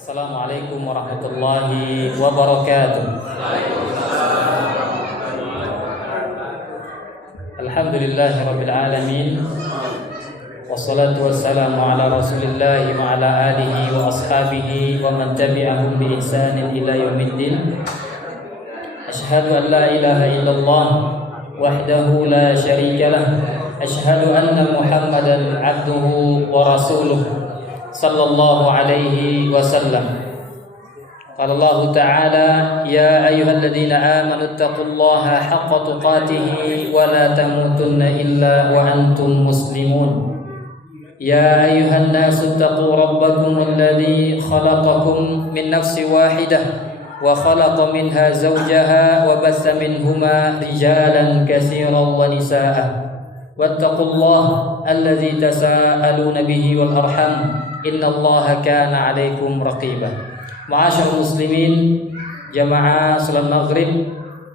Assalamualaikum warahmatullahi wabarakatuh. Alhamdulillahirabbil alamin. Wassalatu wassalamu ala Rasulillah wa ala alihi wa ashabihi wa man tabi'ahum bi ihsanin ila yaumiddin. Asyhadu an la ilaha illallah wahdahu la syarika lah. Asyhadu anna Muhammadan abduhu wa rasuluh sallallahu alaihi wasallam. Qala Allah Ta'ala, ya ayyuhalladzina amanu taqullaha haqqa tuqatih wa la tamutunna illa wa antum muslimun. Ya ayyuhan nasu taqu rabbakum alladzi khalaqakum min nafsin wahidah wa khalaqa minha zawjaha wa bassa minhuma rijalan katsiran wa nisaa'a. Wattaqullaha alladzi tasaaluna bihi wal arham. Innallaha kana 'alaikum raqiba. Ma'asyiral muslimin, jamaah salat maghrib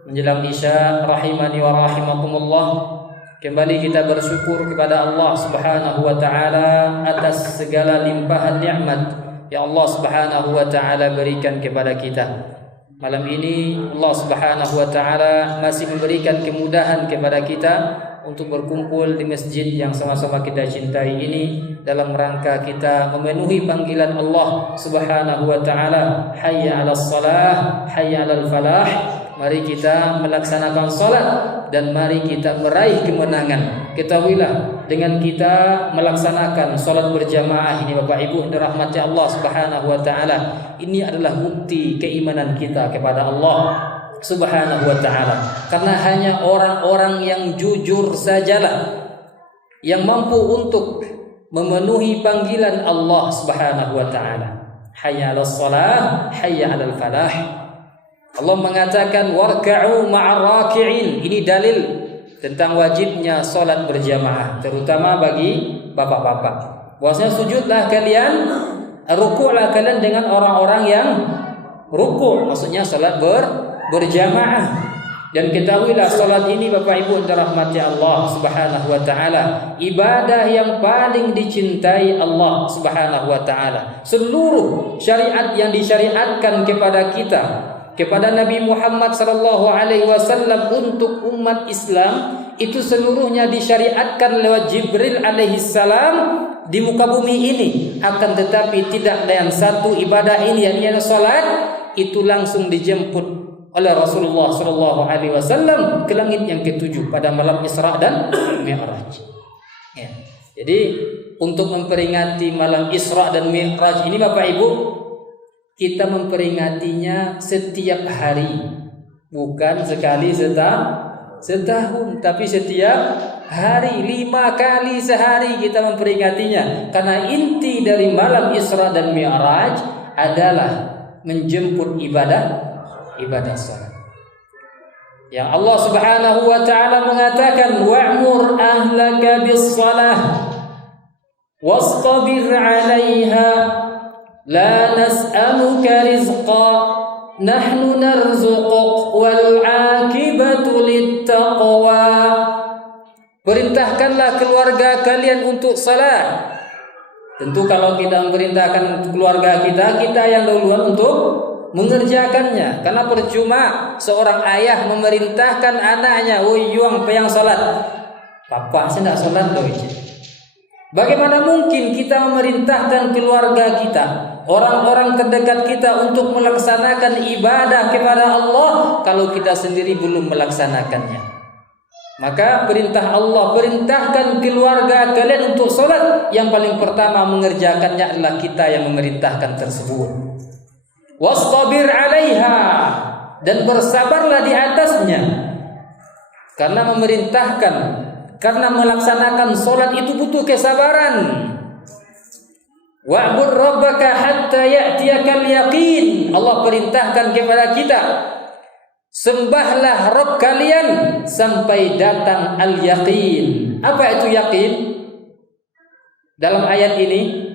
menjelang isya rahimani wa rahimakumullah. Kembali kita bersyukur kepada Allah Subhanahu wa taala atas segala limpahan nikmat yang Allah Subhanahu wa taala berikan kepada kita. Malam ini Allah Subhanahu wa taala masih memberikan kemudahan kepada kita untuk berkumpul di masjid yang sama-sama kita cintai ini dalam rangka kita memenuhi panggilan Allah Subhanahu wa taala, hayya 'alas shalah, hayya 'alal falah. Mari kita melaksanakan salat dan mari kita meraih kemenangan. Ketahuilah, dengan kita melaksanakan salat berjamaah ini Bapak Ibu dirahmati Allah Subhanahu wa taala, ini adalah bukti keimanan kita kepada Allah Subhanahu wa ta'ala. Karena hanya orang-orang yang jujur sajalah yang mampu untuk memenuhi panggilan Allah Subhanahu wa ta'ala. Hayya 'alas shalah, hayya 'alal falah. Allah mengatakan warka'u ma'ar raki'in. Ini dalil tentang wajibnya salat berjamaah, terutama bagi bapak-bapak. Bahwasanya sujudlah kalian, rukuklah kalian dengan orang-orang yang rukuk, maksudnya salat berjamaah. Dan ketahuilah salat ini Bapak Ibu dirahmati Allah Subhanahu wa taala, ibadah yang paling dicintai Allah Subhanahu wa taala. Seluruh syariat yang disyariatkan kepada kita, kepada Nabi Muhammad sallallahu alaihi wasallam untuk umat Islam, itu seluruhnya disyariatkan lewat Jibril alaihi salam di muka bumi ini. Akan tetapi tidak ada yang satu ibadah ini, yakni salat, itu langsung dijemput oleh Rasulullah sallallahu alaihi wasallam ke langit yang ketujuh pada malam Isra dan Mi'raj. Ya. Jadi untuk memperingati malam Isra dan Mi'raj ini Bapak Ibu, kita memperingatinya setiap hari, bukan sekali setahun, tapi setiap hari, 5 kali sehari kita memperingatinya. Karena inti dari malam Isra dan Mi'raj adalah menjemput ibadah salat. Yang Allah Subhanahu wa taala mengatakan wa'mur ahlaka bis-shalah wastabir 'alaiha la nas'aluka rizqa nahnu narzuquk wal 'aqibatu lit-taqwa. Perintahkanlah keluarga kalian untuk salat. Tentu kalau kita memerintahkan keluarga kita yang duluan untuk mengerjakannya. Karena percuma seorang ayah memerintahkan anaknya, "Woi, juang peyang salat." "Papa, saya tidak salat loh." Bagaimana mungkin kita memerintahkan keluarga kita, orang-orang terdekat kita untuk melaksanakan ibadah kepada Allah kalau kita sendiri belum melaksanakannya? Maka perintah Allah, perintahkan keluarga kalian untuk salat, yang paling pertama mengerjakannya adalah kita yang memerintahkan tersebut. Wastabir 'alaiha, dan bersabarlah di atasnya. Karena memerintahkan, karena melaksanakan salat itu butuh kesabaran. Wa'bud rabbaka hatta ya'tiyakal yaqin. Allah perintahkan kepada kita, sembahlah Rabb kalian sampai datang al-yaqin. Apa itu yaqin? Dalam ayat ini,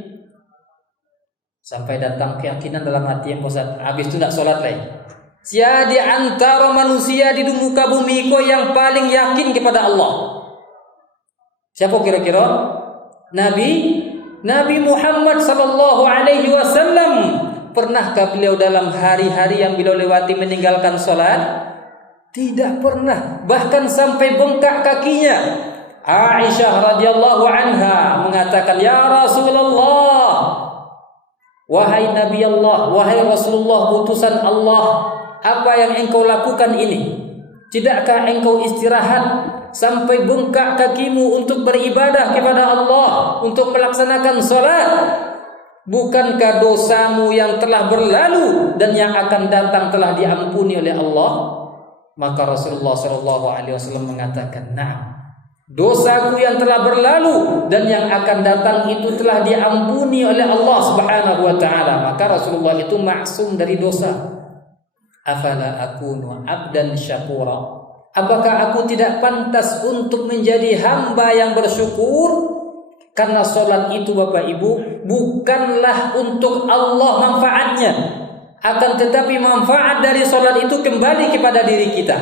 sampai datang keyakinan dalam hati yang Ustaz. Habis itu tidak sholat lagi. Siapa di antara manusia di muka bumi ko yang paling yakin kepada Allah? Siapa kira-kira? Nabi Muhammad sallallahu alaihi wasallam. Pernahkah beliau dalam hari-hari yang beliau lewati meninggalkan sholat? Tidak pernah. Bahkan sampai bengkak kakinya. Aisyah radhiyallahu anha mengatakan, "Ya Rasulullah, wahai Nabi Allah, wahai Rasulullah utusan Allah, apa yang engkau lakukan ini? Tidakkah engkau istirahat sampai bengkak kakimu untuk beribadah kepada Allah, untuk melaksanakan sholat? Bukankah dosamu yang telah berlalu dan yang akan datang telah diampuni oleh Allah?" Maka Rasulullah SAW mengatakan, "Nah, dosaku yang telah berlalu dan yang akan datang itu telah diampuni oleh Allah Subhanahu wa taala." Maka Rasulullah itu maksum dari dosa. Afala akunu abdan syakura? Apakah aku tidak pantas untuk menjadi hamba yang bersyukur? Karena sholat itu Bapak Ibu bukanlah untuk Allah manfaatnya, akan tetapi manfaat dari sholat itu kembali kepada diri kita.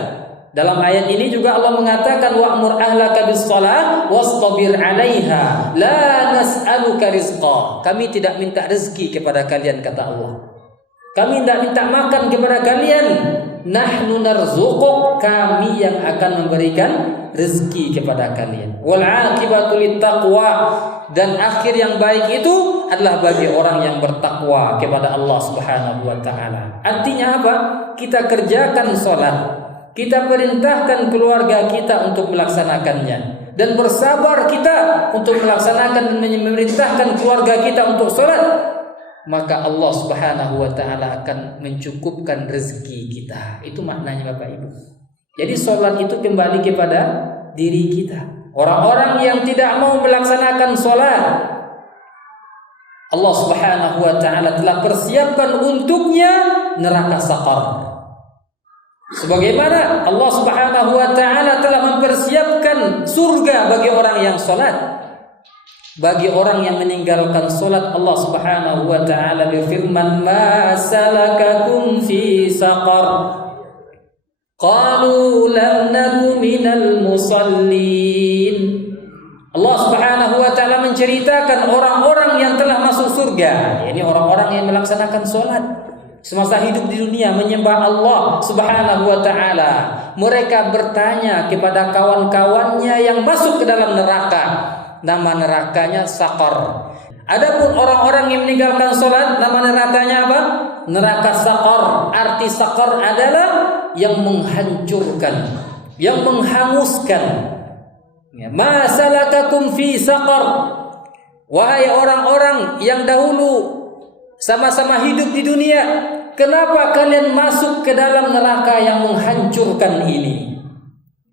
Dalam ayat ini juga Allah mengatakan, wa'mur ahlaka bis-shalah wastabir 'alaiha la nas'aluka rizqa. Kami tidak minta rezeki kepada kalian, kata Allah. Kami tidak minta makan kepada kalian. Nahnu narzuquk, kami yang akan memberikan rezeki kepada kalian. Wal 'aqibatu littaqwa, dan akhir yang baik itu adalah bagi orang yang bertakwa kepada Allah Subhanahu wa taala. Artinya apa? Kita kerjakan sholat, kita perintahkan keluarga kita untuk melaksanakannya, dan bersabar kita untuk melaksanakan dan memerintahkan keluarga kita untuk sholat, maka Allah Subhanahu wa taala akan mencukupkan rezeki kita. Itu maknanya Bapak Ibu. Jadi sholat itu kembali kepada diri kita. Orang-orang yang tidak mau melaksanakan sholat, Allah Subhanahu wa taala telah persiapkan untuknya neraka saqar. Sebagaimana Allah Subhanahu wa taala telah mempersiapkan surga bagi orang yang sholat. Bagi orang yang meninggalkan sholat, Allah Subhanahu wa taala berfirman, "Ma salakakum fi saqar?" Qalu lam naku minal musallin. Allah Subhanahu wa taala menceritakan orang-orang yang telah masuk surga, yakni orang-orang yang melaksanakan sholat semasa hidup di dunia, menyembah Allah Subhanahu wa taala. Mereka bertanya kepada kawan-kawannya yang masuk ke dalam neraka. Nama nerakanya Saqar. Adapun orang-orang yang meninggalkan sholat, nama nerakanya apa? Neraka Saqar. Arti Saqar adalah yang menghancurkan, yang menghanguskan. Ma salakakum fi saqar? Wahai orang-orang yang dahulu sama-sama hidup di dunia, kenapa kalian masuk ke dalam neraka yang menghancurkan ini?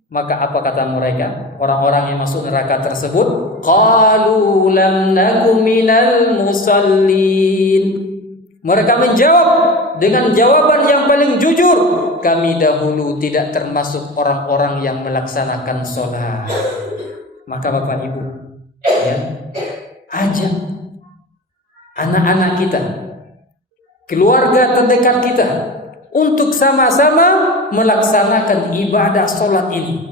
Maka apa kata mereka? Orang-orang yang masuk neraka tersebut, qalu lam naku minal musallin. Mereka menjawab dengan jawaban yang paling jujur, kami dahulu tidak termasuk orang-orang yang melaksanakan sholat. Maka Bapak Ibu, ya, ajak anak-anak kita, keluarga terdekat kita, untuk sama-sama melaksanakan ibadah sholat ini.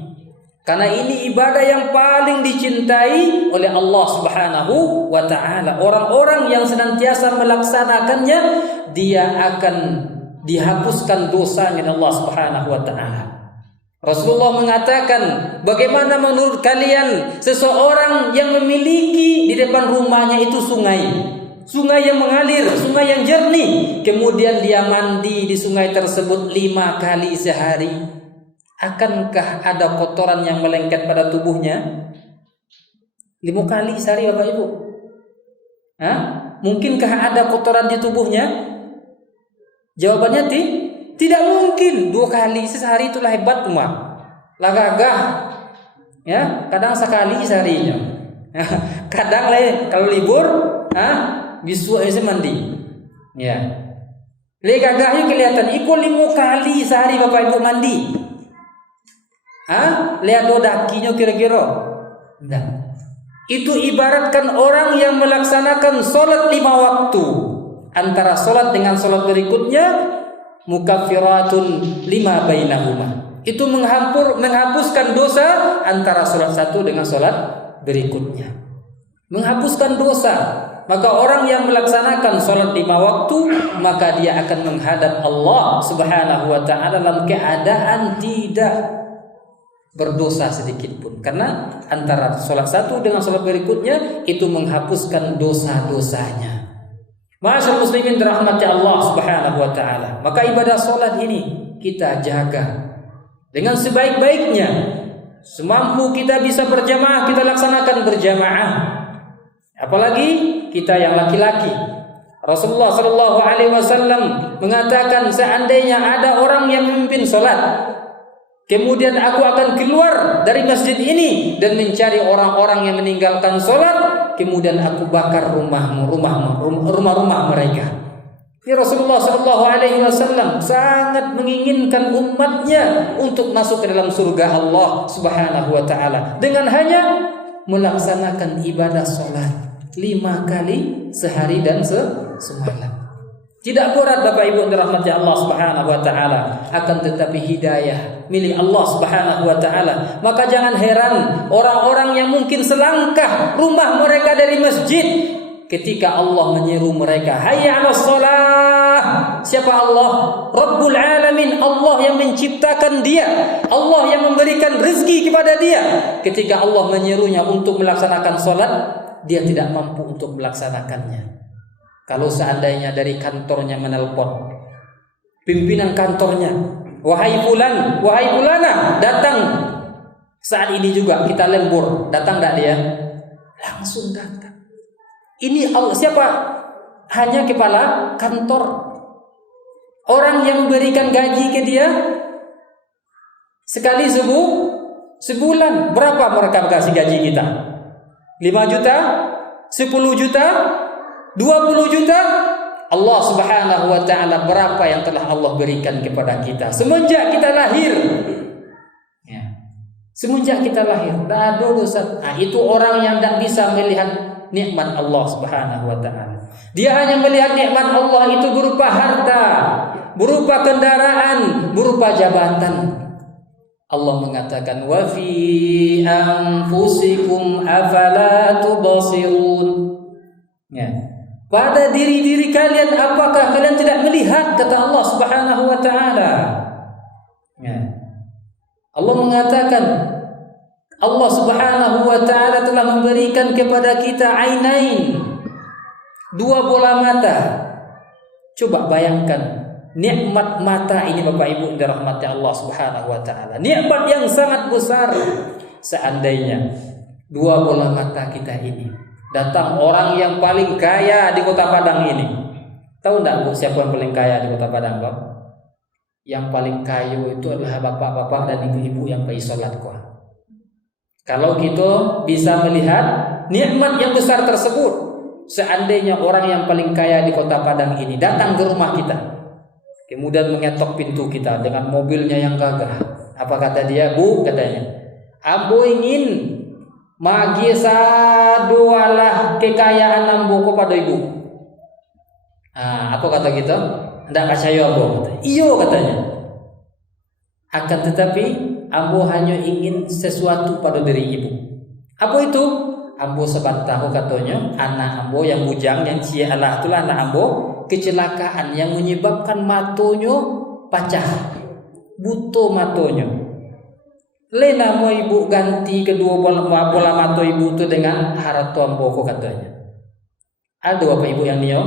Karena ini ibadah yang paling dicintai oleh Allah Subhanahu wa ta'ala. Orang-orang yang senantiasa melaksanakannya, dia akan dihapuskan dosanya oleh Allah Subhanahu wa ta'ala. Rasulullah mengatakan, bagaimana menurut kalian seseorang yang memiliki di depan rumahnya itu sungai yang mengalir, sungai yang jernih, kemudian dia mandi di sungai tersebut 5 kali sehari, akankah ada kotoran yang melengket pada tubuhnya? 5 kali sehari Bapak Ibu. Mungkinkah ada kotoran di tubuhnya? Jawabannya tidak mungkin. 2 kali sehari itulah hebat cuma. Lagagah. Ya, kadang sekali seharinya. Kadang kalau libur, bisu aja mandi. Ya. Legagahnya kelihatan ikut 5 kali sehari Bapak Ibu mandi. Lihat dakinya kira-kira. Nah, itu ibaratkan orang yang melaksanakan sholat 5 waktu. Antara sholat dengan sholat berikutnya, mukaffiratun lima bainahuma. Itu menghapuskan dosa antara sholat satu dengan sholat berikutnya. Menghapuskan dosa. Maka orang yang melaksanakan sholat 5 waktu, maka dia akan menghadap Allah Subhanahu wa ta'ala dalam keadaan tidak berdosa sedikit pun. Karena antara sholat satu dengan sholat berikutnya itu menghapuskan dosa-dosanya. Ma'asyiral muslimin dirahmati Allah Subhanahu wa ta'ala. Maka ibadah sholat ini kita jaga dengan sebaik-baiknya. Semampu kita bisa berjamaah, kita laksanakan berjamaah. Apalagi kita yang laki-laki. Rasulullah sallallahu alaihi wasallam mengatakan, seandainya ada orang yang memimpin salat, kemudian aku akan keluar dari masjid ini dan mencari orang-orang yang meninggalkan salat, kemudian aku bakar rumah-rumah mereka. Ini Rasulullah sallallahu alaihi wasallam sangat menginginkan umatnya untuk masuk ke dalam surga Allah Subhanahu wa taala dengan hanya melaksanakan ibadah salat 5 kali sehari dan semalam. Tidak berat Bapak Ibu dirahmati Allah Subhanahu wa taala, akan tetapi hidayah milik Allah Subhanahu wa taala. Maka jangan heran orang-orang yang mungkin selangkah rumah mereka dari masjid, ketika Allah menyeru mereka, hayya 'alas shalah. Siapa Allah? Rabbul alamin, Allah yang menciptakan dia, Allah yang memberikan rezeki kepada dia. Ketika Allah menyerunya untuk melaksanakan salat, dia tidak mampu untuk melaksanakannya. Kalau seandainya dari kantornya menelpon pimpinan kantornya, wahai fulan, wahai fulana, datang saat ini juga kita lembur, datang enggak dia? Langsung datang. Ini Allah, siapa? Hanya kepala kantor. Orang yang memberikan gaji ke dia sekali sebulan. Berapa mereka kasih gaji kita? 5 juta? 10 juta? 20 juta? Allah Subhanahu wa ta'ala berapa yang telah Allah berikan kepada kita semenjak kita lahir? Ya. Semenjak kita lahir, tidak ada dosa. Nah, itu orang yang tidak bisa melihat nikmat Allah Subhanahu wa ta'ala. Dia hanya melihat nikmat Allah itu berupa harta, berupa kendaraan, berupa jabatan. Allah mengatakan, wa fi anfusikum afala tubsirun. Ya. Pada diri-diri kalian apakah kalian tidak melihat, kata Allah Subhanahu wa ta'ala. Ya. Allah mengatakan, Allah Subhanahu wa ta'ala telah memberikan kepada kita ainain, 2 bola mata. Coba bayangkan nikmat mata ini Bapak Ibu dirahmati Allah Subhanahu wa ta'ala. Nikmat yang sangat besar. Seandainya 2 bola mata kita ini, datang orang yang paling kaya di Kota Padang ini. Tahu enggak Bu siapa yang paling kaya di Kota Padang, Bang? Yang paling kaya itu adalah bapak-bapak dan ibu-ibu yang pergi salat kuah. Kalau kita bisa melihat nikmat yang besar tersebut, seandainya orang yang paling kaya di Kota Padang ini datang ke rumah kita, kemudian mengetok pintu kita dengan mobilnya yang gagah. Apa kata dia? Bu, katanya, ambo ingin magi sadualah kekayaan ambo kepada ibu. Apa kata kita? Tidak percaya ambo. Iyo katanya. Akan tetapi ambo hanya ingin sesuatu pada diri ibu. Apa itu? Ambo sebat tahu katanya, anak ambo yang bujang, yang cialah itulah anak ambo, kecelakaan yang menyebabkan matonya pecah, buto matonya. Lena mau ibu ganti kedua bola mata ibu itu dengan harta amboko katanya. Ada apa ibu yang nio?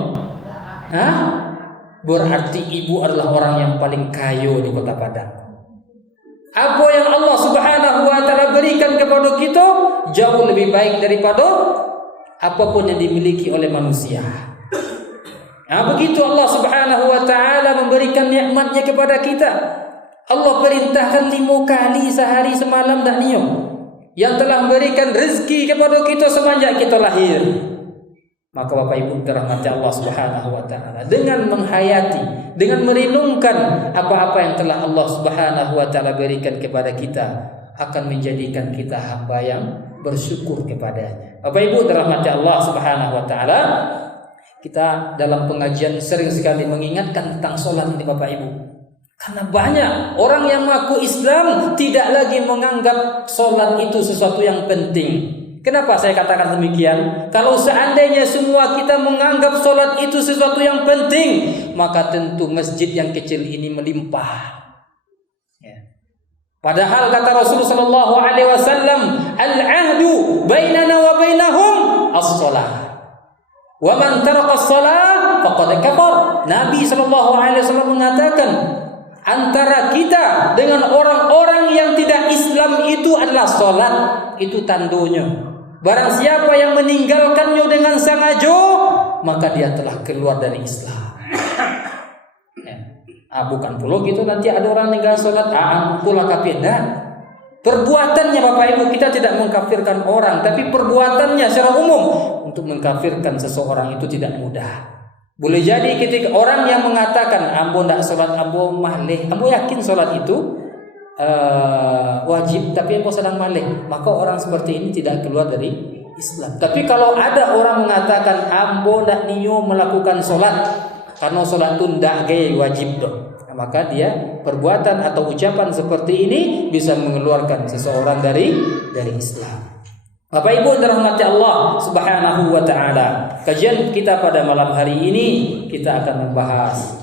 Berarti ibu adalah orang yang paling kaya di Kota Padang. Apa yang Allah Subhanahu wa ta'ala berikan kepada kita jauh lebih baik daripada apapun yang dimiliki oleh manusia. Nah, begitu Allah Subhanahu wa ta'ala memberikan nikmatnya kepada kita. Allah perintahkan 5 kali sehari semalam dak niyo, yang telah memberikan rezeki kepada kita semenjak kita lahir. Maka Bapak Ibu dirahmati Allah Subhanahu wa ta'ala, dengan menghayati, dengan merenungkan apa-apa yang telah Allah Subhanahu wa ta'ala berikan kepada kita, akan menjadikan kita hamba yang bersyukur kepadanya. Bapak Ibu dirahmati Allah Subhanahu wa ta'ala, kita dalam pengajian sering sekali mengingatkan tentang sholat ini Bapak Ibu. Karena banyak orang yang mengaku Islam tidak lagi menganggap sholat itu sesuatu yang penting. Kenapa saya katakan demikian? Kalau seandainya semua kita menganggap sholat itu sesuatu yang penting, maka tentu masjid yang kecil ini melimpah. Padahal kata Rasulullah sallallahu alaihi wasallam, al-ahdu bainana wa bainahum as-shalah. Wa man taraka as-shalah faqad kafar. Nabi sallallahu alaihi wasallam mengatakan, antara kita dengan orang-orang yang tidak Islam itu adalah salat, itu tandunya. Barang siapa yang meninggalkannya dengan sengaja, maka dia telah keluar dari Islam. Bukan pula gitu nanti ada orang meninggal sholat, pula kafir. Perbuatannya Bapak Ibu, kita tidak mengkafirkan orang, tapi perbuatannya secara umum untuk mengkafirkan seseorang itu tidak mudah. Boleh jadi ketika orang yang mengatakan ambo tidak sholat, ambo malih, ambo yakin sholat itu wajib, tapi ambo sedang malih, maka orang seperti ini tidak keluar dari Islam. Tapi kalau ada orang mengatakan ambo tidak niyo melakukan sholat karena sholat itu tidak wajib dong, maka dia perbuatan atau ucapan seperti ini bisa mengeluarkan seseorang dari Islam. Bapak Ibu dirahmati Allah Subhanahu wa taala. Kajian kita pada malam hari ini kita akan membahas,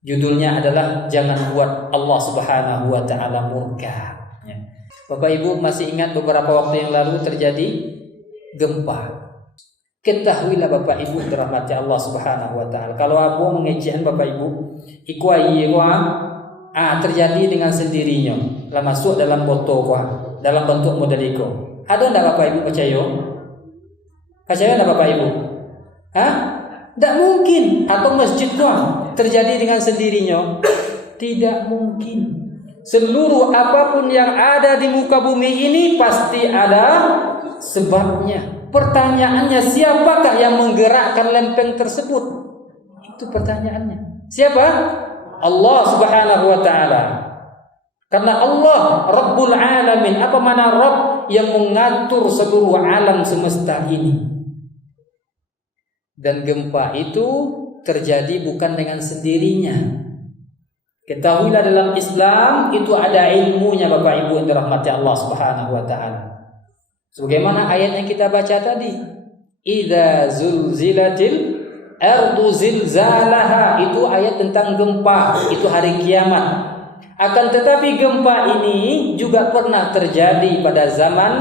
judulnya adalah jangan buat Allah Subhanahu wa taala murka. Bapak Ibu masih ingat beberapa waktu yang lalu terjadi gempa. Ketahuilah Bapak Ibu dirahmati Allah Subhanahu wa taala, kalau aku mengecehan Bapak Ibu, terjadi dengan sendirinya, lah masuk dalam botol dalam bentuk model iko. Ada enggak Bapak Ibu percaya? Percaya enggak Bapak Ibu? Tidak mungkin. Atau masjid terjadi dengan sendirinya? Tidak mungkin. Seluruh apapun yang ada di muka bumi ini pasti ada sebabnya. Pertanyaannya, siapakah yang menggerakkan lempeng tersebut? Itu pertanyaannya. Siapa? Allah Subhanahu wa taala. Karena Allah Rabbul Alamin. Apa makna Rabb? Yang mengatur seluruh alam semesta ini. Dan gempa itu terjadi bukan dengan sendirinya. Ketahuilah dalam Islam itu ada ilmunya Bapak Ibu yang dirahmati Allah Subhanahu wa taala. Sebagaimana ayat yang kita baca tadi, idza zulzilatil ardu zilzalaha, itu ayat tentang gempa, itu hari kiamat. Akan tetapi gempa ini juga pernah terjadi pada zaman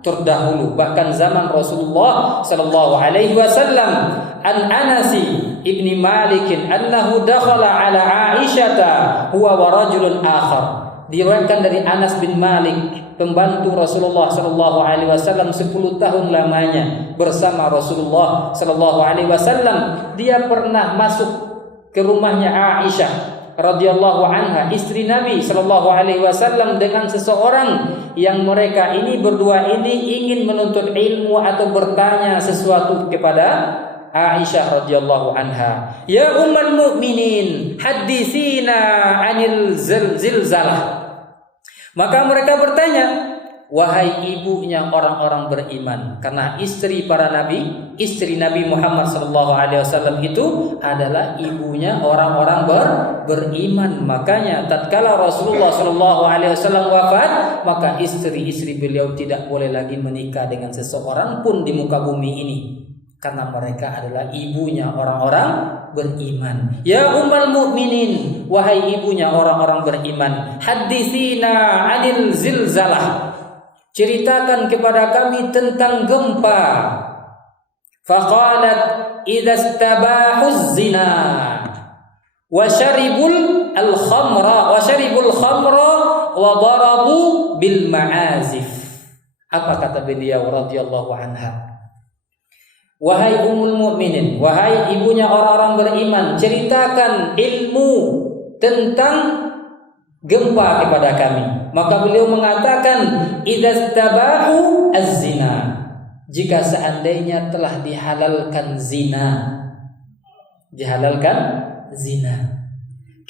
terdahulu, bahkan zaman Rasulullah sallallahu alaihi wasallam. An Anasi ibni Malik annahu dakhala ala Aisyah huwa wa rajulun akhar. Diriwayatkan dari Anas bin Malik, pembantu Rasulullah sallallahu alaihi wasallam 10 tahun lamanya bersama Rasulullah sallallahu alaihi wasallam. Dia pernah masuk ke rumahnya Aisyah radhiyallahu anha, istri Nabi sallallahu alaihi wasallam, dengan seseorang yang mereka ini berdua ini ingin menuntut ilmu atau bertanya sesuatu kepada Aisyah radhiyallahu anha. Ya ummul mukminin, hadithina 'anil zilzalah. Maka mereka bertanya, wahai ibunya orang-orang beriman, karena istri para nabi, istri Nabi Muhammad sallallahu alaihi wasallam itu adalah ibunya orang-orang beriman. Makanya tatkala Rasulullah sallallahu alaihi wasallam wafat, maka istri-istri beliau tidak boleh lagi menikah dengan seseorang pun di muka bumi ini, karena mereka adalah ibunya orang-orang beriman. Ya ummul mukminin, wahai ibunya orang-orang beriman, hadithina 'anil zilzalah, ceritakan kepada kami tentang gempa. Faqalat idza istabahuz zina wa syaribul khamra wa darabu bil ma'azif. Apa kata beliau radhiyallahu anha? Wahai ummul mukminin, wahai ibunya orang-orang beriman, ceritakan ilmu tentang gempa kepada kami. Maka beliau mengatakan, idza tabahu az-zina, jika seandainya telah dihalalkan zina. Dihalalkan zina.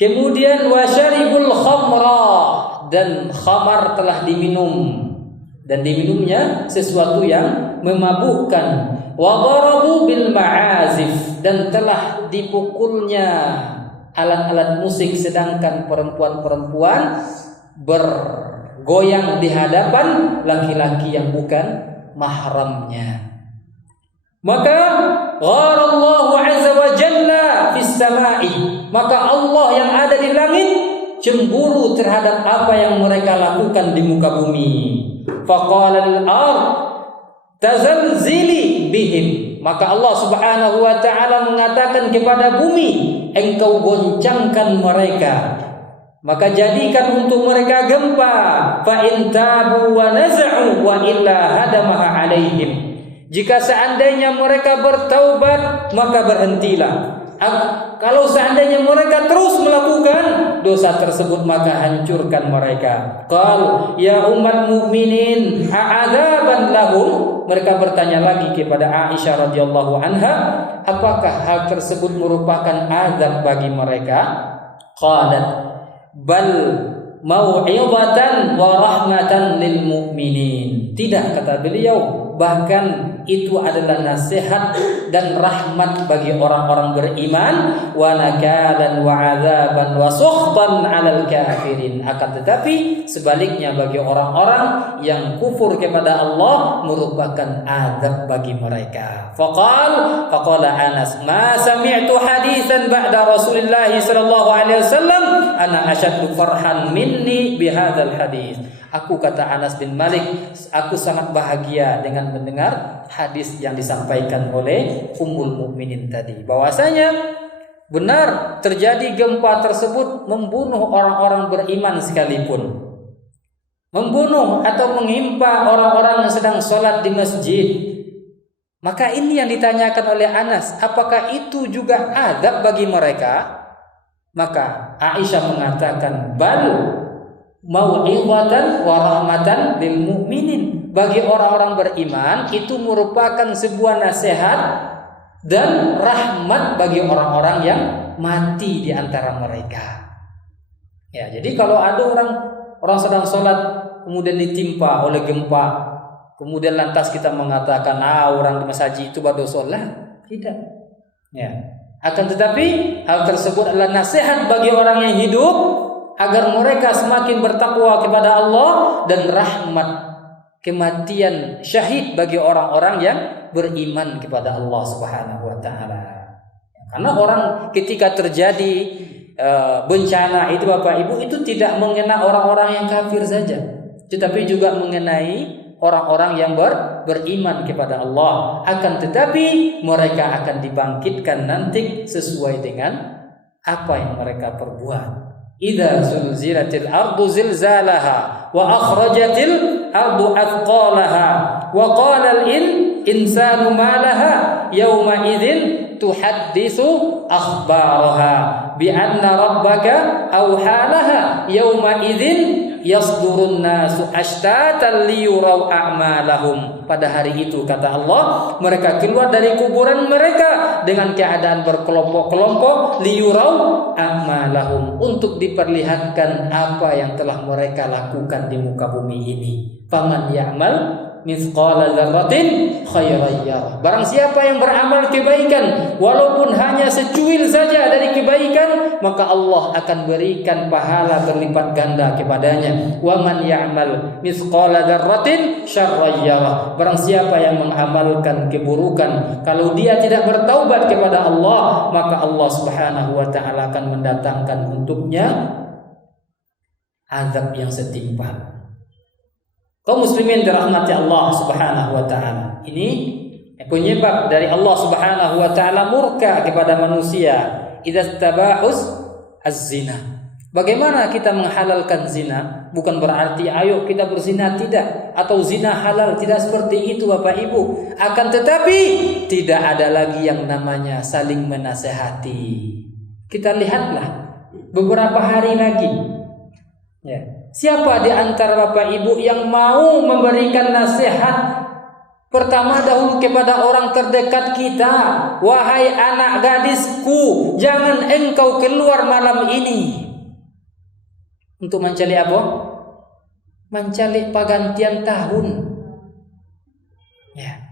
Kemudian wasyaribul khamra, dan khamar telah diminum, dan diminumnya sesuatu yang memabukkan. Wa darabu bil ma'azif, dan telah dipukulnya alat-alat musik, sedangkan perempuan-perempuan bergoyang di hadapan laki-laki yang bukan mahramnya. Maka gharallahu azza wa jalla fis sama'i, maka Allah yang ada di langit cemburu terhadap apa yang mereka lakukan di muka bumi. Faqala al-ard tazalzili bihim, maka Allah Subhanahu wa taala mengatakan kepada bumi, engkau goncangkan mereka, maka jadikan untuk mereka gempa. Fa in tabu wa naz'u wa illa hadamaha alaihim, jika seandainya mereka bertaubat maka berhentilah. Kalau seandainya mereka terus melakukan dosa tersebut maka hancurkan mereka. Qal ya umat mukminin a'adzaban lahum, mereka bertanya lagi kepada Aisyah radhiyallahu anha, apakah hal tersebut merupakan azab bagi mereka? Qalat bal mau'izatan wa rahmatan lil mu'minin. Tidak, kata beliau, bahkan itu adalah nasihat dan rahmat bagi orang-orang beriman, wa nakalan wa azaban wa sukhtan 'alal kafirin. Akan tetapi sebaliknya bagi orang-orang yang kufur kepada Allah merupakan azab bagi mereka. Faqala Anas, ma sami'tu hadisan ba'da Rasulillah sallallahu alaihi wasallam ana asyaddu farhan minni bihadzal hadis. Aku, kata Anas bin Malik, aku sangat bahagia dengan mendengar hadis yang disampaikan oleh Ummul Mukminin tadi, bahwasanya benar terjadi gempa tersebut membunuh orang-orang beriman sekalipun, membunuh atau menghimpa orang-orang yang sedang sholat di masjid. Maka ini yang ditanyakan oleh Anas, apakah itu juga azab bagi mereka? Maka Aisyah mengatakan, bal mau'izatan wa rahmatan lil mu'minin, bagi orang-orang beriman itu merupakan sebuah nasihat dan rahmat bagi orang-orang yang mati di antara mereka. Ya, jadi kalau ada orang sedang sholat kemudian ditimpa oleh gempa, kemudian lantas kita mengatakan orang di masjid itu baru sholat, tidak. Ya. Akan tetapi hal tersebut adalah nasihat bagi orang yang hidup agar mereka semakin bertakwa kepada Allah, dan rahmat kematian syahid bagi orang-orang yang beriman kepada Allah Subhanahu wa taala. Karena orang ketika terjadi bencana itu Bapak Ibu, itu tidak mengenai orang-orang yang kafir saja, tetapi juga mengenai orang-orang yang beriman kepada Allah. Akan tetapi mereka akan dibangkitkan nanti sesuai dengan apa yang mereka perbuat. Idza zulzilatil ardu zilzalaha wa akhrajatil ardu athqalaha wa qala al insanu ma laha yawma idzin tuhaddisu akhbaraha bi anna rabbaka awhalaha yawma idzin yasdurun nasu ashtatan liyurau a'malahum. Pada hari itu, kata Allah, mereka keluar dari kuburan mereka dengan keadaan berkelompok-kelompok, liyurau a'malahum, untuk diperlihatkan apa yang telah mereka lakukan di muka bumi ini. Faman ya'mal mithqala dzarratin khairan yarah. Barang siapa yang beramal kebaikan walaupun hanya secuil saja dari kebaikan, maka Allah akan berikan pahala berlipat ganda kepadanya. Wa man ya'mal mithqala dzarratin syarran yarah. Barang siapa yang mengamalkan keburukan, kalau dia tidak bertaubat kepada Allah, maka Allah Subhanahu wa taala akan mendatangkan untuknya azab yang setimpal. Kaum muslimin dirahmati Allah Subhanahu wa taala. Ini penyebab dari Allah Subhanahu wa taala murka kepada manusia. Idza tabahus az-zina. Bagaimana kita menghalalkan zina? Bukan berarti ayo kita berzina, tidak, atau zina halal, tidak seperti itu Bapak Ibu. Akan tetapi tidak ada lagi yang namanya saling menasehati. Kita lihatlah beberapa hari lagi. Ya. Siapa di antara Bapak Ibu yang mau memberikan nasihat pertama dahulu kepada orang terdekat kita? Wahai anak gadisku, jangan engkau keluar malam ini. Untuk mencari apa? Mencari pergantian tahun. Ya.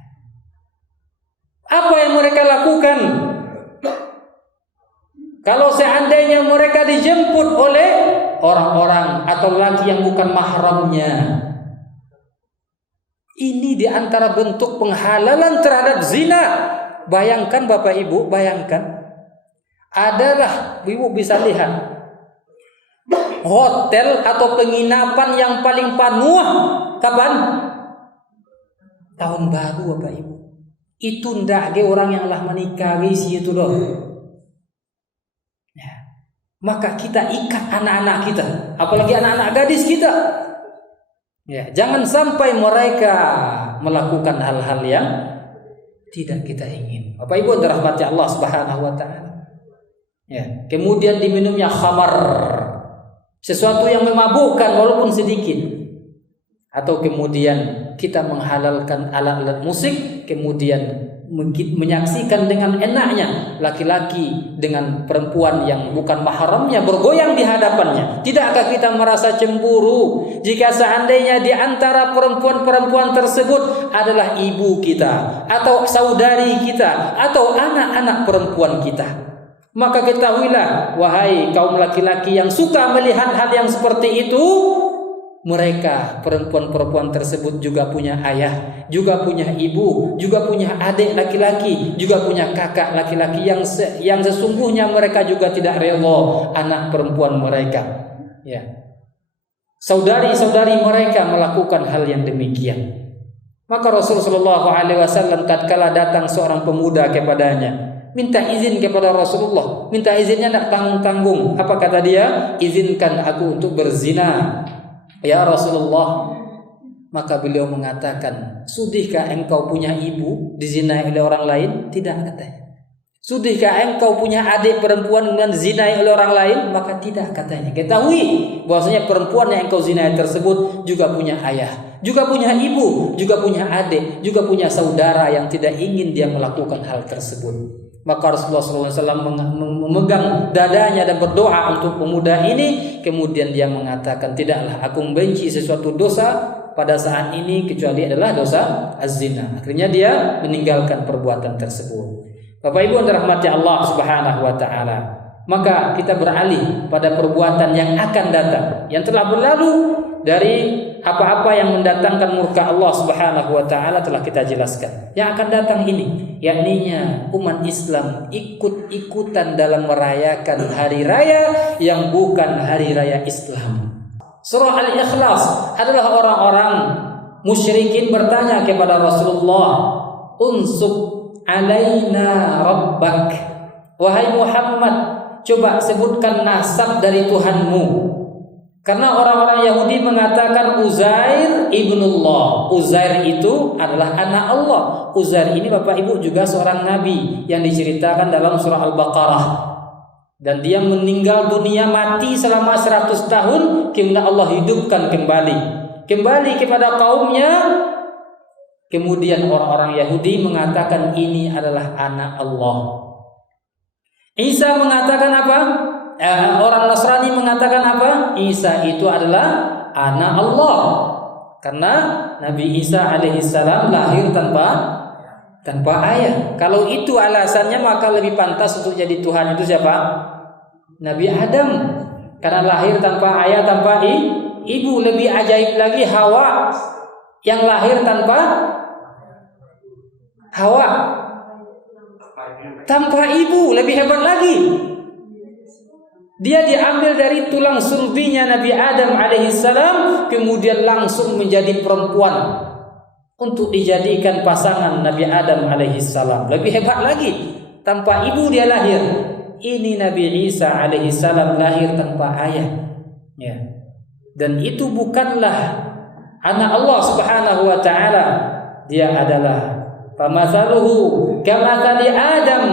Apa yang mereka lakukan? Kalau seandainya mereka dijemput oleh orang-orang atau laki yang bukan mahramnya, Ini di antara bentuk penghalalan terhadap zina. Bayangkan Bapak Ibu, bayangkan. Adalah Ibu bisa lihat hotel atau penginapan yang paling penuh kapan? Tahun baru Bapak Ibu. Itu ndak ge orang yang lah menikahi situ loh. Ya. Maka kita ikat anak-anak kita, apalagi anak-anak gadis kita. Ya, jangan sampai mereka melakukan hal-hal yang tidak kita ingin. Bapak Ibu dirahmati Allah Subhanahu wa taala. Ya, kemudian diminumnya khamar, sesuatu yang memabukkan walaupun sedikit. Atau kemudian kita menghalalkan alat-alat musik, kemudian menyaksikan dengan enaknya laki-laki dengan perempuan yang bukan mahramnya bergoyang di hadapannya. Tidakkah kita merasa cemburu jika seandainya di antara perempuan-perempuan tersebut adalah ibu kita atau saudari kita atau anak-anak perempuan kita? Maka ketahuilah wahai kaum laki-laki yang suka melihat hal yang seperti itu, mereka perempuan-perempuan tersebut juga punya ayah, juga punya ibu, juga punya adik laki-laki, juga punya kakak laki-laki yang sesungguhnya mereka juga tidak rela anak perempuan mereka. Ya. Saudari-saudari mereka melakukan hal yang demikian. Maka Rasulullah SAW tatkala datang seorang pemuda kepadanya, minta izin kepada Rasulullah, minta izinnya tidak tanggung-tanggung. Apa kata dia? Izinkan aku untuk berzina ya Rasulullah. Maka beliau mengatakan, sudihkah engkau punya ibu dizinai oleh orang lain? Tidak, katanya. Sudihkah engkau punya adik perempuan dengan zinai oleh orang lain? Maka tidak, katanya. Ketahui bahwasanya perempuan yang engkau zinai tersebut juga punya ayah, juga punya ibu, juga punya adik, juga punya saudara yang tidak ingin dia melakukan hal tersebut. Maka Rasulullah SAW memegang dadanya dan berdoa untuk pemuda ini. Kemudian dia mengatakan, tidaklah aku membenci sesuatu dosa pada saat ini kecuali adalah dosa az-zina. Akhirnya dia meninggalkan perbuatan tersebut. Bapak Ibu yang dirahmati Allah Subhanahu wa taala. Maka kita beralih pada perbuatan yang akan datang, yang telah berlalu. Dari apa-apa yang mendatangkan murka Allah Subhanahu wa taala telah kita jelaskan. Yang akan datang ini, yakninya umat Islam ikut-ikutan dalam merayakan hari raya yang bukan hari raya Islam. Surah Al-Ikhlas adalah orang-orang musyrikin bertanya kepada Rasulullah, "Unsub alaina rabbak." Wahai Muhammad, coba sebutkan nasab dari Tuhanmu. Karena orang-orang Yahudi mengatakan Uzair ibnullah. Uzair itu adalah anak Allah. Uzair ini Bapak Ibu juga seorang nabi yang diceritakan dalam surah Al-Baqarah. Dan dia meninggal dunia mati selama 100 tahun, kemudian Allah hidupkan kembali kepada kaumnya. Kemudian orang-orang Yahudi mengatakan ini adalah anak Allah. Isa mengatakan apa? Orang Nasrani mengatakan apa? Isa itu adalah anak Allah. Karena Nabi Isa alaihissalam lahir tanpa ayah. Kalau itu alasannya, maka lebih pantas untuk jadi Tuhan itu siapa? Nabi Adam. Karena lahir tanpa ayah, tanpa ibu. Lebih ajaib lagi Hawa yang lahir tanpa ibu. Lebih hebat lagi. Dia diambil dari tulang sulbinya Nabi Adam alaihissalam, kemudian langsung menjadi perempuan untuk dijadikan pasangan Nabi Adam alaihissalam. Lebih hebat lagi, tanpa ibu dia lahir. Ini Nabi Isa alaihissalam lahir tanpa ayah. Ya. Dan itu bukanlah anak Allah Subhanahu wa taala. Dia adalah famathaluhu kamathali Adam,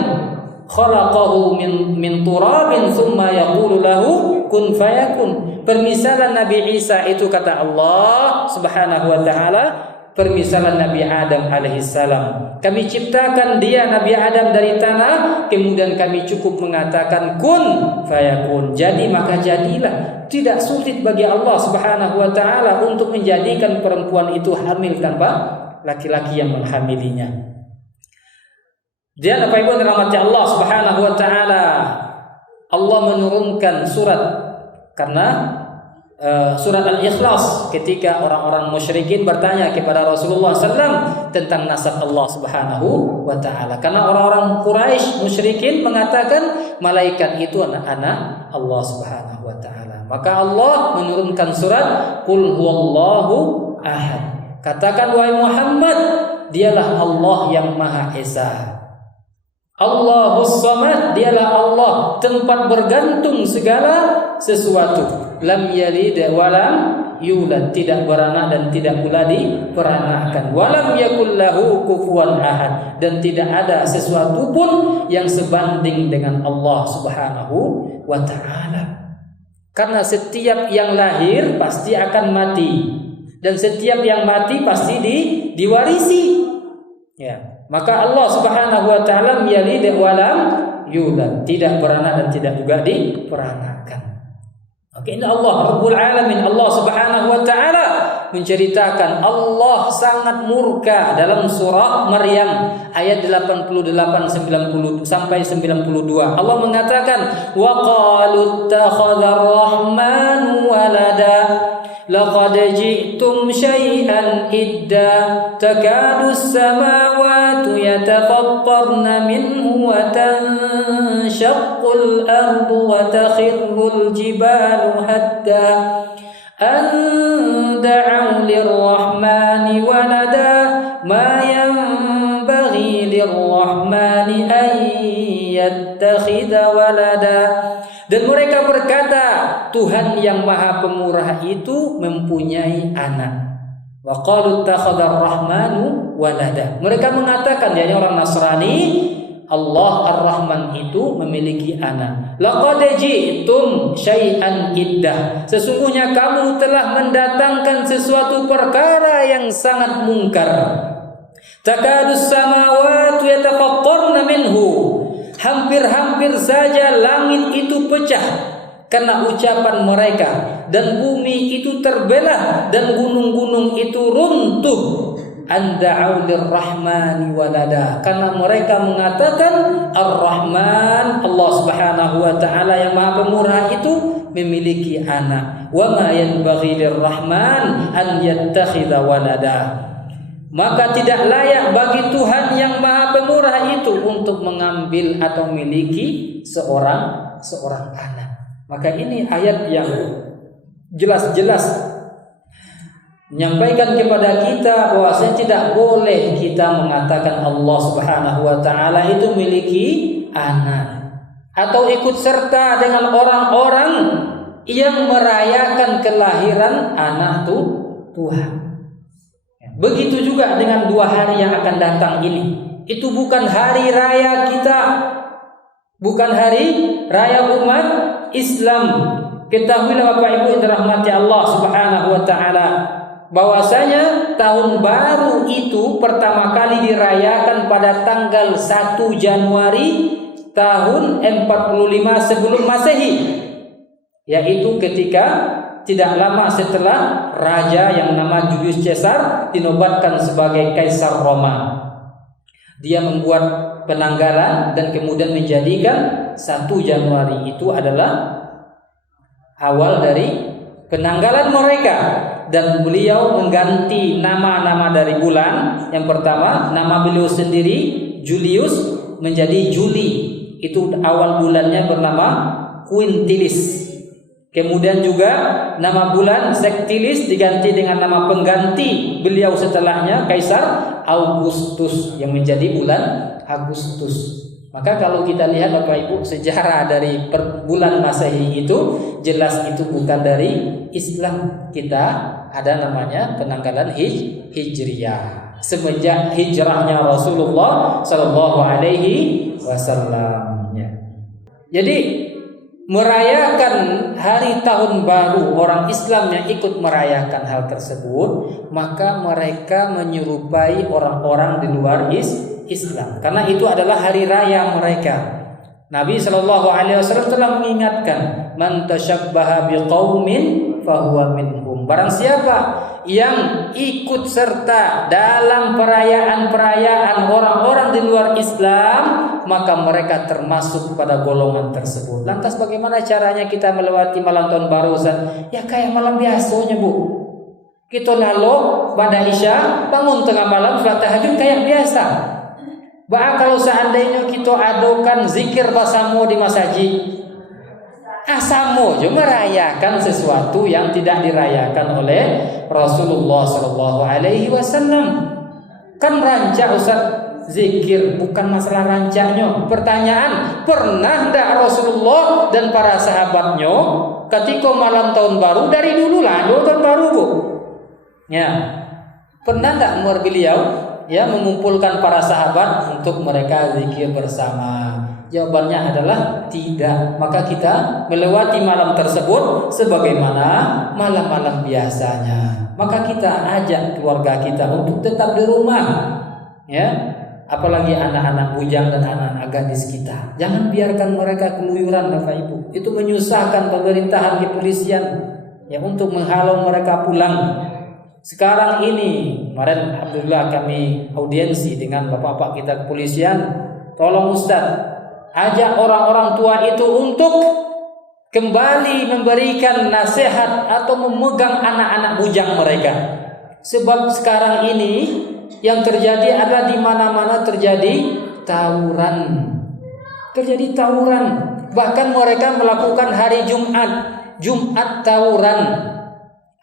khalaqahu min turabin thumma yaqulu lahu kun fayakun. Permisalan Nabi Isa itu kata Allah Subhanahu wa taala, permisalan Nabi Adam alaihissalam. Kami ciptakan dia Nabi Adam dari tanah, kemudian kami cukup mengatakan kun fayakun, jadi maka jadilah. Tidak sulit bagi Allah Subhanahu wa taala untuk menjadikan perempuan itu hamil tanpa laki-laki yang menghamilinya. Dan Bapak Ibu dirahmati Allah Subhanahu wa taala, Allah menurunkan surat karena surat Al-Ikhlas ketika orang-orang musyrikin bertanya kepada Rasulullah SAW tentang nasab Allah Subhanahu wa taala. Karena orang-orang Quraisy musyrikin mengatakan malaikat itu anak-anak Allah Subhanahu wa taala. Maka Allah menurunkan surat Qul huwallahu ahad. Katakan wahai Muhammad, dialah Allah yang Maha Esa. Allahus Samad, dialah Allah tempat bergantung segala sesuatu. Lam yalid wa lam yulad, tidak beranak dan tidak pula diperanakkan. Walam yakul lahu kufuwan ahad, dan tidak ada sesuatu pun yang sebanding dengan Allah Subhanahu wa taala. Karena setiap yang lahir pasti akan mati, dan setiap yang mati pasti diwarisi. Ya, maka Allah Subhanahu wa taala yalid wa lam yulad, tidak beranak dan tidak juga diperanakkan. Oke, ini Allah Rabbul Alamin, Allah Subhanahu wa taala menceritakan Allah sangat murka dalam surah Maryam ayat 88 90 sampai 92. Allah mengatakan wa qalu ittakhadhar rahmanu walada laqad ji'tum syai'an idda takadu as-samawati yatafattarna minhu wa tanshaqqul ardu wa takhirrul jibalu hatta an da'u lirrahmani walada ma yanbaghi lirrahmani an yattakhidha walada. Dan mereka berkata, Tuhan yang Maha Pemurah itu mempunyai anak. Wa qalu ittakhadhar rahmanu walada. Mereka mengatakan, yakni orang Nasrani, Allah Ar-Rahman itu memiliki anak. Laqad ji'tum syai'an iddah. Sesungguhnya kamu telah mendatangkan sesuatu perkara yang sangat mungkar. Takadus samawati yatafattarna minhu. Hampir-hampir saja langit itu pecah karena ucapan mereka, dan bumi itu terbelah dan gunung-gunung itu runtuh. Anda'u lirrahmani walada, karena mereka mengatakan Ar-Rahman, Allah Subhanahu wa taala yang Maha Pemurah itu memiliki anak. Wa ma yanbaghi lirrahman an yattakhidha walada. Maka tidak layak bagi Tuhan yang Maha Pemurah itu untuk mengambil atau memiliki seorang anak. Maka ini ayat yang jelas-jelas menyampaikan kepada kita bahwasanya tidak boleh kita mengatakan Allah Subhanahu wa taala itu memiliki anak atau ikut serta dengan orang-orang yang merayakan kelahiran anak Tuhan. Begitu juga dengan 2 hari yang akan datang ini. Itu bukan hari raya kita, bukan hari raya umat Islam. Ketahuilah Bapak Ibu yang dirahmati Allah Subhanahu wa taala, bahwasanya tahun baru itu pertama kali dirayakan pada tanggal 1 Januari tahun 45 sebelum Masehi, yaitu ketika tidak lama setelah raja yang nama Julius Caesar dinobatkan sebagai Kaisar Roma. Dia membuat penanggalan dan kemudian menjadikan 1 Januari itu adalah awal dari penanggalan mereka. Dan beliau mengganti nama-nama dari bulan. Yang pertama, nama beliau sendiri Julius menjadi Juli. Itu awal bulannya bernama Quintilis. Kemudian juga nama bulan Sextilis diganti dengan nama pengganti beliau setelahnya Kaisar Augustus yang menjadi bulan Agustus. Maka kalau kita lihat Bapak Ibu sejarah dari bulan Masehi itu jelas itu bukan dari Islam. Kita ada namanya penanggalan Hijriyah semenjak hijrahnya Rasulullah Sallallahu Alaihi Wasallam. Jadi merayakan hari tahun baru, orang Islam yang ikut merayakan hal tersebut, maka mereka menyerupai orang-orang di luar Islam, karena itu adalah hari raya mereka. Nabi Shallallahu Alaihi Wasallam telah mengingatkan, man tashabbaha biqaumin fahuwa minhum. Barang siapa yang ikut serta dalam perayaan-perayaan orang-orang di luar Islam, maka mereka termasuk pada golongan tersebut. Lantas bagaimana caranya kita melewati malam tahun baru, Ustaz? Ya kayak malam biasanya, Bu. Kita lalu pada Isya, bangun tengah malam, salat tahajud kayak biasa. Bahkan kalau seandainya kita adukan zikir basamo di masjid, asamo juga merayakan sesuatu yang tidak dirayakan oleh Rasulullah sallallahu alaihi wasallam. Kan rancak Ustaz zikir, bukan masalah rancaknya. Pertanyaan, pernah enggak Rasulullah dan para sahabatnya ketika malam tahun baru, dari dulu lah tahun baru, Bu. Ya. Pernah enggak beliau mengumpulkan para sahabat untuk mereka zikir bersama? Jawabannya adalah tidak. Maka kita melewati malam tersebut sebagaimana malam-malam biasanya. Maka kita ajak keluarga kita untuk tetap di rumah, ya. Apalagi anak-anak bujang dan anak-anak gadis kita. Jangan biarkan mereka keluyuran, Bapak Ibu. Itu menyusahkan pemerintahan kepolisian ya untuk menghalau mereka pulang. Sekarang ini, kemarin alhamdulillah kami audiensi dengan bapak-bapak kita kepolisian. Tolong Ustaz, ajak orang-orang tua itu untuk kembali memberikan nasihat atau memegang anak-anak bujang mereka. Sebab sekarang ini yang terjadi adalah di mana-mana terjadi tawuran. Terjadi tawuran. Bahkan mereka melakukan hari Jumat tawuran.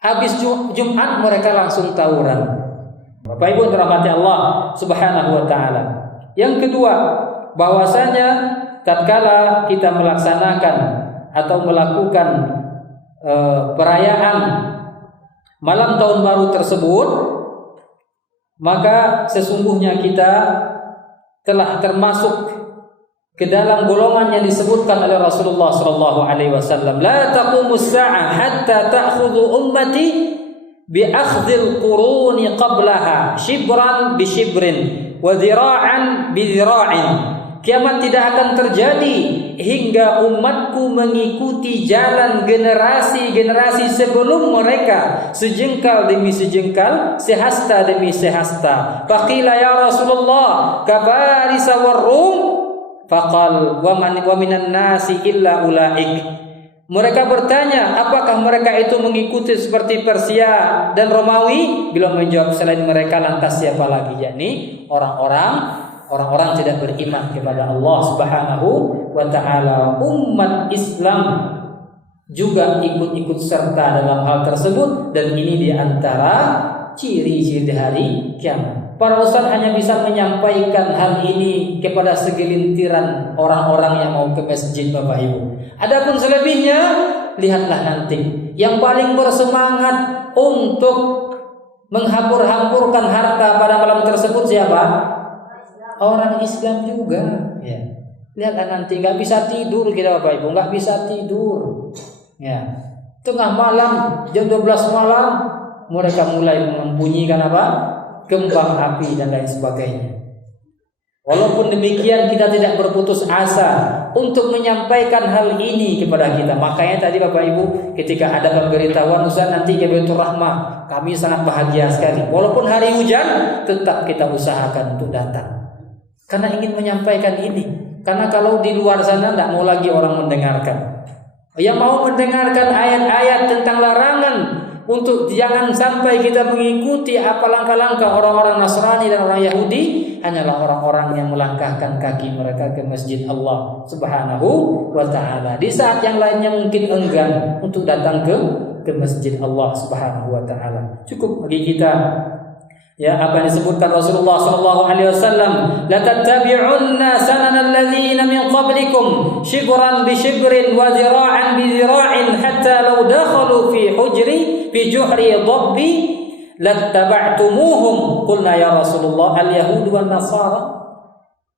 Habis Jumat mereka langsung tawuran. Bapak Ibu dirahmati Allah Subhanahu wa taala. Yang kedua, bahwasanya tatkala kita melaksanakan atau melakukan perayaan malam tahun baru tersebut, maka sesungguhnya kita telah termasuk ke dalam golongan yang disebutkan oleh Rasulullah sallallahu alaihi wasallam, la taqumus sa'ah hatta ta'khudhu ummati bi akhdhil quruni qablaha shibran bi shibrin wa dhira'an bi dhira'in. Kiamat tidak akan terjadi hingga umatku mengikuti jalan generasi-generasi sebelum mereka, sejengkal demi sejengkal, sehasta demi sehasta. Faqila ya Rasulullah kafarisa war rum, faqal wa minan nasi illa ulaik. Mereka bertanya, apakah mereka itu mengikuti seperti Persia dan Romawi? Bila menjawab selain mereka, lantas siapa lagi? Yakni orang-orang tidak beriman kepada Allah Subhanahu wa taala. Umat Islam juga ikut-ikut serta dalam hal tersebut, dan ini di antara ciri-ciri hari kiamat. Para ustaz hanya bisa menyampaikan hal ini kepada segelintiran orang-orang yang mau ke masjid, Bapak Ibu. Adapun selebihnya lihatlah nanti. Yang paling bersemangat untuk menghambur-hamburkan harta pada malam tersebut siapa? Orang Islam juga, ya. Lihatlah nanti, nggak bisa tidur kita, Bapak Ibu, nggak bisa tidur, ya. Tengah malam, jam 12 malam, mereka mulai membunyikan apa? Kembang api dan lain sebagainya. Walaupun demikian, kita tidak berputus asa untuk menyampaikan hal ini kepada kita. Makanya tadi Bapak Ibu, ketika ada pemberitahuan Ustaz nanti ke Baitur Rahmah, kami sangat bahagia sekali. Walaupun hari hujan, tetap kita usahakan untuk datang. Karena ingin menyampaikan ini. Karena kalau di luar sana tidak mau lagi orang mendengarkan. Yang mau mendengarkan ayat-ayat tentang larangan untuk jangan sampai kita mengikuti apa langkah-langkah orang-orang Nasrani dan orang Yahudi, hanyalah orang-orang yang melangkahkan kaki mereka ke masjid Allah Subhanahu wa taala. Di saat yang lainnya mungkin enggan untuk datang ke masjid Allah Subhanahu wa taala. Cukup bagi kita ya apa yang disebutkan Rasulullah sallallahu alaihi wasallam, la tattabi'unna sananal ladzina min qablikum shibran bi shibrin wa dhira'an bi dhira'in hatta law dakhalu fi juhri dhabbi lattaba'tumuhum. Qulna ya Rasulullah al yahud wan nasara?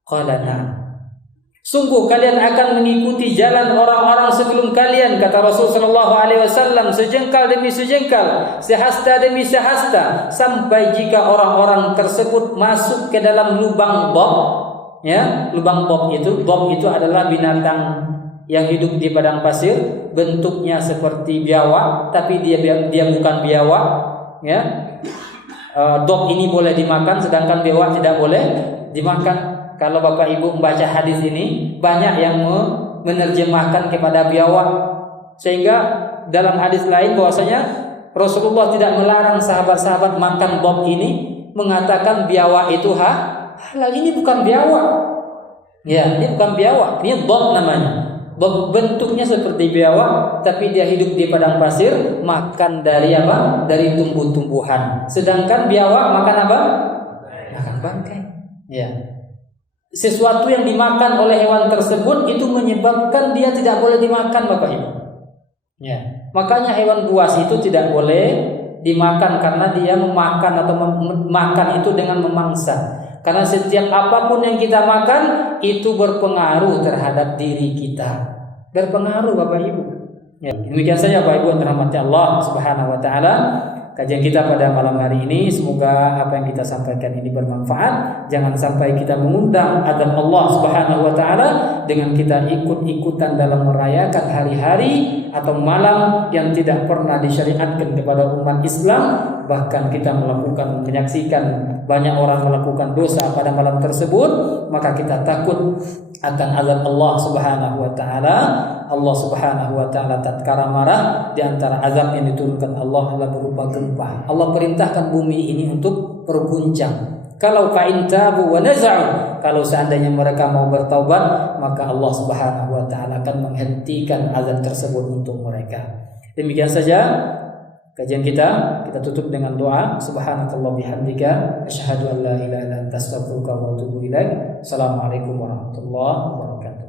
Qala na'am. Sungguh kalian akan mengikuti jalan orang-orang sebelum kalian, kata Rasul sallallahu alaihi wasallam, sejengkal demi sejengkal, sehasta demi sehasta, sampai jika orang-orang tersebut masuk ke dalam lubang dhab, ya, lubang dhab itu adalah binatang yang hidup di padang pasir, bentuknya seperti biawak tapi dia bukan biawak, ya. Dog ini boleh dimakan sedangkan biawak tidak boleh dimakan. Kalau Bapak Ibu membaca hadis ini, banyak yang menerjemahkan kepada biawak, sehingga dalam hadis lain bahwasanya Rasulullah tidak melarang sahabat-sahabat makan dog ini, mengatakan biawak itu halal. Ini bukan biawak. Ya, ini bukan biawak, ini dog namanya. Dog bentuknya seperti biawak, tapi dia hidup di padang pasir, makan dari apa? Dari tumbuh-tumbuhan. Sedangkan biawak makan apa? Makan bangkai. Ya. Sesuatu yang dimakan oleh hewan tersebut itu menyebabkan dia tidak boleh dimakan, Bapak Ibu. Ya. Makanya hewan buas itu tidak boleh dimakan karena dia memakan atau makan itu dengan memangsa. Karena setiap apapun yang kita makan itu berpengaruh terhadap diri kita. Berpengaruh, Bapak Ibu. Ya, demikian saja Bapak Ibu yang dirahmati Allah Subhanahu wa taala. Kajian kita pada malam hari ini, semoga apa yang kita sampaikan ini bermanfaat. Jangan sampai kita mengundang azab Allah Subhanahu wa taala dengan kita ikut-ikutan dalam merayakan hari-hari atau malam yang tidak pernah disyariatkan kepada umat Islam. Bahkan kita menyaksikan banyak orang melakukan dosa pada malam tersebut, maka kita takut akan azab Allah Subhanahu wa taala. Allah Subhanahu wa taala tatkala marah, di antara azab yang diturunkan Allah adalah berupa gempa. Allah perintahkan bumi ini untuk berguncang. Kalau fa'in tabu wa naza'u, kalau seandainya mereka mau bertaubat, maka Allah Subhanahu wa taala akan menghentikan azab tersebut untuk mereka. Demikian saja kajian kita. Kita tutup dengan doa. Subhanakallah bihamdika asyhadu an la ilaha illa anta astaghfiruka wa atubu ilaik. Assalamualaikum warahmatullahi wabarakatuh.